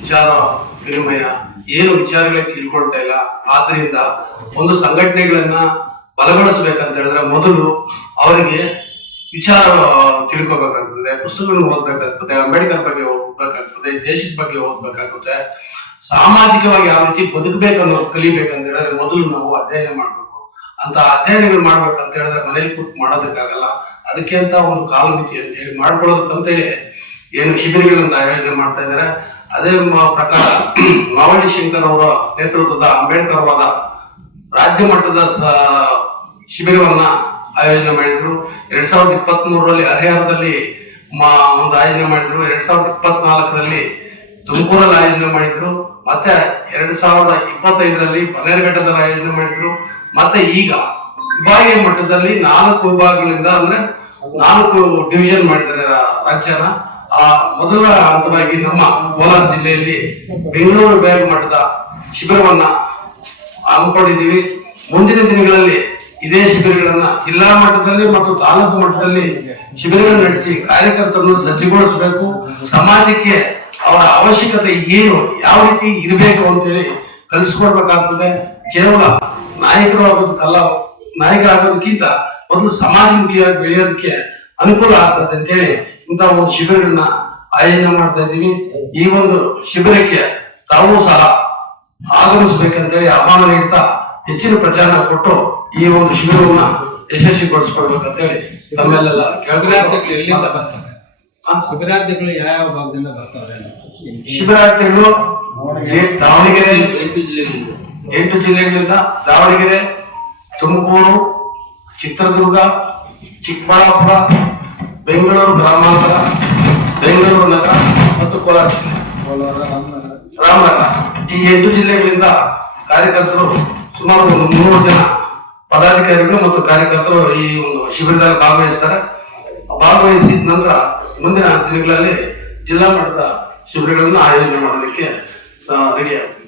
ವಿಚಾರ ವಿನಿಮಯ ಏನು ವಿಚಾರಗಳೇ ತಿಳ್ಕೊಳ್ತಾ ಇಲ್ಲ. ಆದ್ರಿಂದ ಒಂದು ಸಂಘಟನೆಗಳನ್ನ ಬಲಗೊಳಿಸಬೇಕಂತ ಹೇಳಿದ್ರೆ ಮೊದಲು ಅವರಿಗೆ ವಿಚಾರ ತಿಳ್ಕೊಬೇಕಾಗ್ತದೆ, ಪುಸ್ತಕಗಳನ್ನು ಓದ್ಬೇಕಾಗ್ತದೆ, ಅಂಬೇಡ್ಕರ್ ಬಗ್ಗೆ ಓದ್ಬೇಕಾಗ್ತದೆ, ದೇಶದ ಬಗ್ಗೆ ಓದ್ಬೇಕಾಗುತ್ತೆ. ಸಾಮಾಜಿಕವಾಗಿ ಯಾವ ರೀತಿ ಬದುಕಬೇಕನ್ನೋ ಕಲಿಬೇಕಂತ ಹೇಳಿದ್ರೆ ಮೊದಲು ನಾವು ಅಧ್ಯಯನ ಮಾಡ್ಬೇಕು. ಅಂತ ಅಧ್ಯಯನಗಳು ಮಾಡ್ಬೇಕಂತ ಹೇಳಿದ್ರೆ ಮನೇಲಿ ಕೂತ್ ಮಾಡೋದಕ್ಕಾಗಲ್ಲ. ಅದಕ್ಕೆ ಅಂತ ಒಂದು ಕಾಲಮಿತಿ ಅಂತ ಹೇಳಿ ಮಾಡ್ಕೊಳ್ಳೋದಕ್ಕಂತೇಳಿ ಏನು ಶಿಬಿರಗಳನ್ನ ಆಯೋಜನೆ ಮಾಡ್ತಾ ಇದ್ದಾರೆ. ಅದೇ ಪ್ರಕಾರ ಮಾವಳ್ಳಿ ಶಂಕರ್ ಅವರ ನೇತೃತ್ವದ ಅಂಬೇಡ್ಕರ್ ವಾದ ರಾಜ್ಯ ಮಟ್ಟದ ಶಿಬಿರವನ್ನ ಆಯೋಜನೆ ಮಾಡಿದ್ರು. 2023ರಲ್ಲಿ ಹರಿಹರದಲ್ಲಿ ಒಂದು ಆಯೋಜನೆ ಮಾಡಿದ್ರು. 2024ರಲ್ಲಿ ತುಮಕೂರಲ್ಲಿ ಆಯೋಜನೆ ಮಾಡಿದ್ರು. ಮತ್ತೆ 2025ರಲ್ಲಿ ಬನ್ನೇರುಘಟ್ಟದಲ್ಲಿ ಆಯೋಜನೆ ಮಾಡಿದ್ರು. ಮತ್ತೆ ಈಗ ವಿಭಾಗೀಯ ಮಟ್ಟದಲ್ಲಿ 4 ವಿಭಾಗಗಳಿಂದ ಅಂದ್ರೆ 4 ಡಿವಿಷನ್ ಮಾಡಿದ್ದಾರೆ ರಾಜ್ಯನ. ಮೊದಲ ಹಂತವಾಗಿ ನಮ್ಮ ಕೋಲಾರ ಜಿಲ್ಲೆಯಲ್ಲಿ ಬೆಂಗಳೂರು ವಿಭಾಗ ಮಟ್ಟದ ಶಿಬಿರವನ್ನ ಹಮ್ಮಿಕೊಂಡಿದ್ದೀವಿ. ಮುಂದಿನ ದಿನಗಳಲ್ಲಿ ಇದೇ ಶಿಬಿರಗಳನ್ನ ಜಿಲ್ಲಾ ಮಟ್ಟದಲ್ಲಿ ಮತ್ತು ತಾಲೂಕು ಮಟ್ಟದಲ್ಲಿ ಶಿಬಿರಗಳನ್ನು ನಡೆಸಿ ಕಾರ್ಯಕರ್ತರನ್ನು ಸಜ್ಜುಗೊಳಿಸಬೇಕು. ಸಮಾಜಕ್ಕೆ ಅವರ ಅವಶ್ಯಕತೆ ಏನು, ಯಾವ ರೀತಿ ಇರಬೇಕು ಅಂತೇಳಿ ಕಲಿಸ್ಕೊಡ್ಬೇಕಾಗ್ತದೆ. ಕೇವಲ ನಾಯಕರಾಗೋದಕ್ಕಿಂತ ಮೊದಲು ಸಮಾಜಮುಖಿಯಾಗಿ ಬೆಳೆಯೋದಕ್ಕೆ ಅನುಕೂಲ ಆಗ್ತದೆ ಅಂತೇಳಿ ಇಂತಹ ಒಂದು ಶಿಬಿರಗಳನ್ನ ಆಯೋಜನೆ ಮಾಡ್ತಾ ಇದ್ದೀವಿ. ಈ ಒಂದು ಶಿಬಿರಕ್ಕೆ ತಾವು ಸಹ ಆಗಮಿಸಬೇಕಂತೇಳಿ ಆಹ್ವಾನ ನೀಡ್ತಾ ಹೆಚ್ಚಿನ ಪ್ರಚಾರ ಕೊಟ್ಟು ಈ ಒಂದು ಶಿಬಿರವನ್ನ ಯಶಸ್ವಿಗೊಳಿಸ್ಕೊಳ್ಬೇಕಂತೇಳಿ ತಮ್ಮೆಲ್ಲ ಶಿಬಿರಾರ್ಥಿಗಳು ಎಲ್ಲಿಂದ ಬರ್ತಾರೆ? ಶಿಬಿರಾರ್ಥಿಗಳು ಯಾವ ಭಾಗದಿಂದ ಬರ್ತಾರೆ? ಶಿಬಿರಾರ್ಥಿಗಳು ದಾವಣಗೆರೆ 8 ಜಿಲ್ಲೆಗಳಿಂದ ದಾವಣಗೆರೆ, ತುಮಕೂರು, ಚಿತ್ರದುರ್ಗ, ಚಿಕ್ಕಬಳ್ಳಾಪುರ, ಬೆಂಗಳೂರು ಗ್ರಾಮಾಂತರ, ಬೆಂಗಳೂರು ನಗರ ಮತ್ತು ಕೋಲಾರ ಜಿಲ್ಲೆ, ರಾಮನಗರ ಈ 8 ಜಿಲ್ಲೆಗಳಿಂದ ಕಾರ್ಯಕರ್ತರು ಸುಮಾರು 300 ಜನ ಪದಾಧಿಕಾರಿಗಳು ಮತ್ತು ಕಾರ್ಯಕರ್ತರು ಈ ಒಂದು ಶಿಬಿರದಲ್ಲಿ ಭಾಗವಹಿಸ್ತಾರೆ. ಭಾಗವಹಿಸಿದ ನಂತರ ಮುಂದಿನ ದಿನಗಳಲ್ಲಿ ಜಿಲ್ಲಾ ಮಟ್ಟದ ಶಿಬಿರಗಳನ್ನು ಆಯೋಜನೆ ಮಾಡೋದಕ್ಕೆ ರೆಡಿ ಆಗುತ್ತೆ.